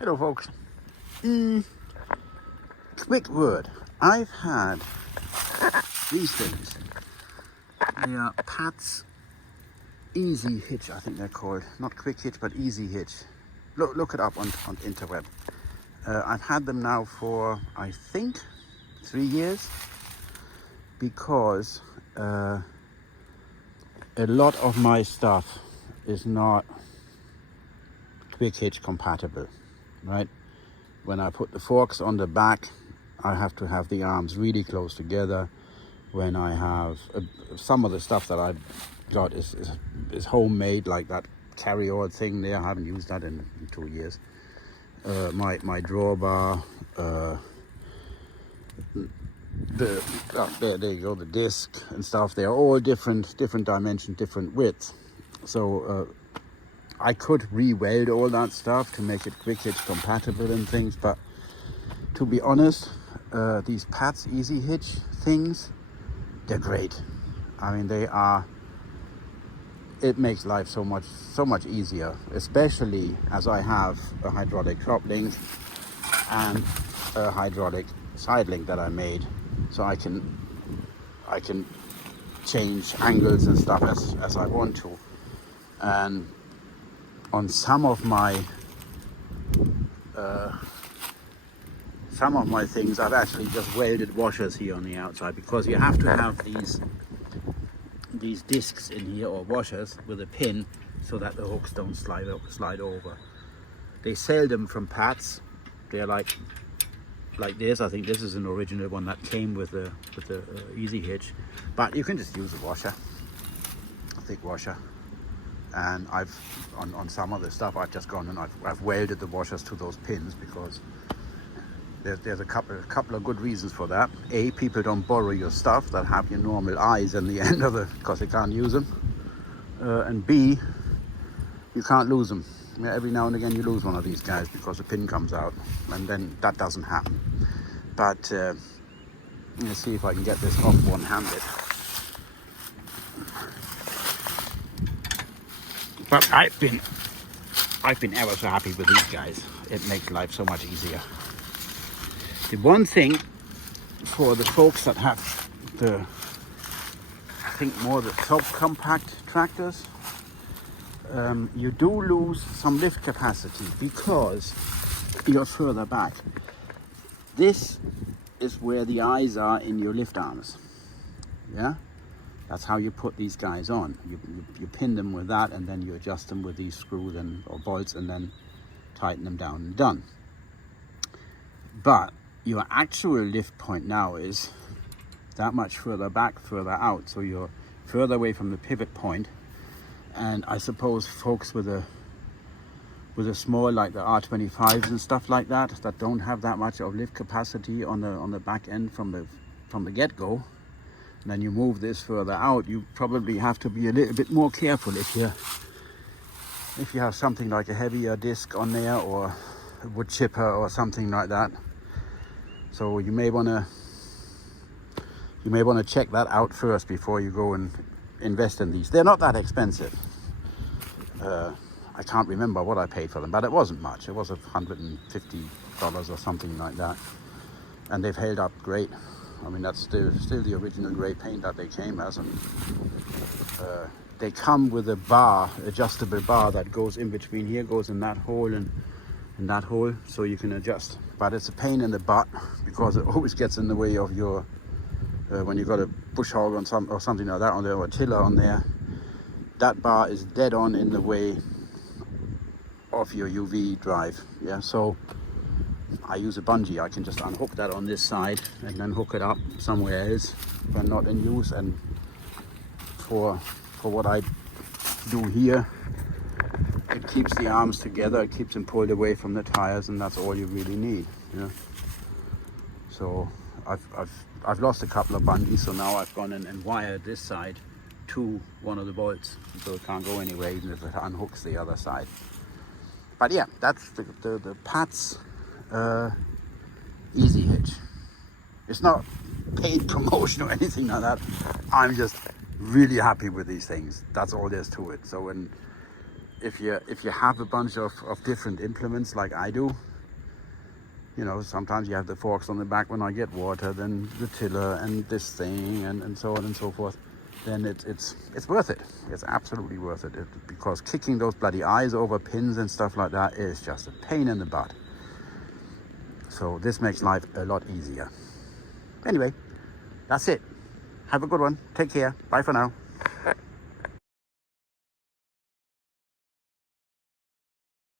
Hello folks. Quick word. I've had these things. They are Pat's Easy Hitch, I think they're called. Not Quick Hitch, but Easy Hitch. Look it up on interweb. I've had them now for, I think, 3 years, because a lot of my stuff is not Quick Hitch compatible, right? When I put the forks on the back, I have to have the arms really close together. When I have some of the stuff that I've got is homemade, like that carry-on thing there. I haven't used that in 2 years. My drawbar, there you go, the disc and stuff. They are all different dimensions, different widths. So I could re-weld all that stuff to make it Quick Hitch compatible and things, but to be honest, these Pat's Easy Hitch things, they're great. I mean, it makes life so much easier, especially as I have a hydraulic top link and a hydraulic side link that I made, so I can change angles and stuff as I want to. And on some of my things, I've actually just welded washers here on the outside, because you have to have these discs in here, or washers with a pin, so that the hooks don't slide over. They sell them from Pat's. They're like this. I think this is an original one that came with the Easy Hitch, but you can just use a washer, a thick washer. And I've on some of the stuff, I've just gone and I've welded the washers to those pins, because there's a couple of good reasons for that. A, people don't borrow your stuff that have your normal eyes in the end of it, because they can't use them. And B, you can't lose them. Every now and again you lose one of these guys because the pin comes out, and then that doesn't happen. But let's see if I can get this off one-handed. But I've been ever so happy with these guys. It makes life so much easier. The one thing for the folks that have the subcompact tractors, you do lose some lift capacity because you're further back. This is where the eyes are in your lift arms. Yeah? That's how you put these guys on. You pin them with that, and then you adjust them with these screws or bolts, and then tighten them down and done. But your actual lift point now is that much further back, further out. So you're further away from the pivot point. And I suppose folks with a small, like the R25s and stuff like that don't have that much of lift capacity on the back end from the get-go. And then you move this further out, you probably have to be a little bit more careful if you have something like a heavier disc on there, or a wood chipper or something like that. So you may want to check that out first before you go and invest in these. They're not that expensive. I can't remember what I paid for them, but it wasn't much. It was $150 or something like that, and they've held up great. I mean, that's still the original grey paint that they came as, and they come with a bar, adjustable bar that goes in between here, goes in that hole and in that hole, so you can adjust. But it's a pain in the butt, because it always gets in the way of your when you've got a bush hog or something like that on there, or a tiller on there. That bar is dead on in the way of your UV drive. Yeah, so I use a bungee. I can just unhook that on this side and then hook it up somewhere else when not in use. And for what I do here, it keeps the arms together, it keeps them pulled away from the tires, and that's all you really need. Yeah. So I've lost a couple of bungees, so now I've gone in and wired this side to one of the bolts, so it can't go anywhere even if it unhooks the other side. But yeah, that's the Pat's Easy Hitch. It's not paid promotion or anything like that. I'm just really happy with these things. That's all there's to it. So when if you have a bunch of different implements like I do, you know, sometimes you have the forks on the back when I get water, then the tiller and this thing and so on and so forth, then it's worth it. It's absolutely worth it, because kicking those bloody eyes over pins and stuff like that is just a pain in the butt. So this makes life a lot easier. Anyway, that's it. Have a good one. Take care. Bye for now.